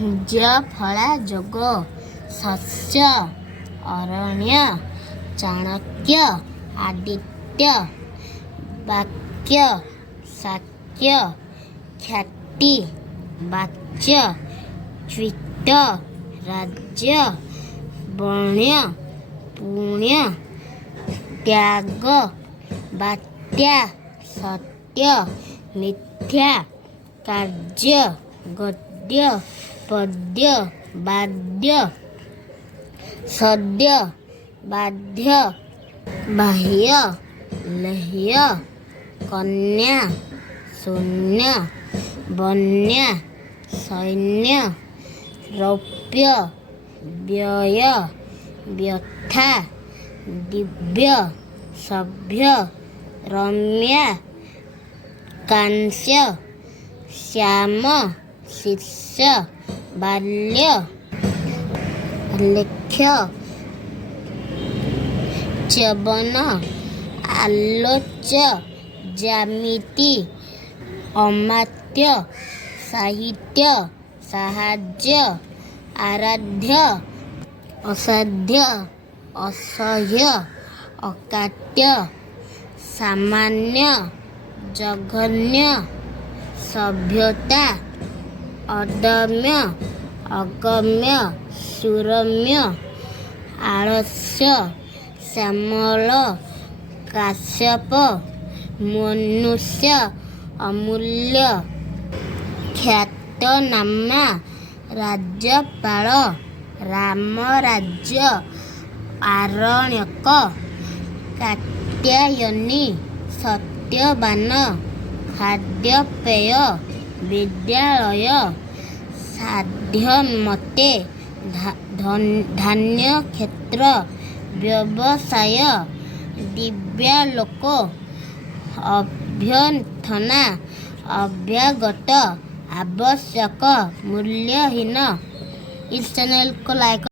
फला जोग शस्य अरण्य चाणक्य आदित्य वाक्य शाक्य ख्याति वाच्य च्वित राज्य वर्ण्य पुण्य त्याग बात्या सत्य मिथ्या कार्य गद्य पद्य वाद्य सद्य बाध्य बाह्य लेह्य कन्या शून्य वन्य सैन्य रौप्य व्यय व्यथा दिव्य सभ्य रम्य कांस्य श्याम शिष्य बाल्य लेख्य च्यवन आलोच्य ज्यामिति अमात्य साहित्य साहाज्य आराध्य असाध्य असह्य अकाट्य सामान्य जघन्य सभ्यता अदम्य अगम्य सुरम्य आलस्य श्यामल काश्यप मनुष्य अमूल्य ख्यातनामा राज्यपाल राम राज्य आरण्यक कात्यायनी सत्यवान खाद्यपेय विद्यालय साध्यमते धान्य क्षेत्र व्यवसाय दिव्यालोक अभ्यर्थना अभ्यागत आवश्यक मूल्यहीन। इस चैनल को लाइक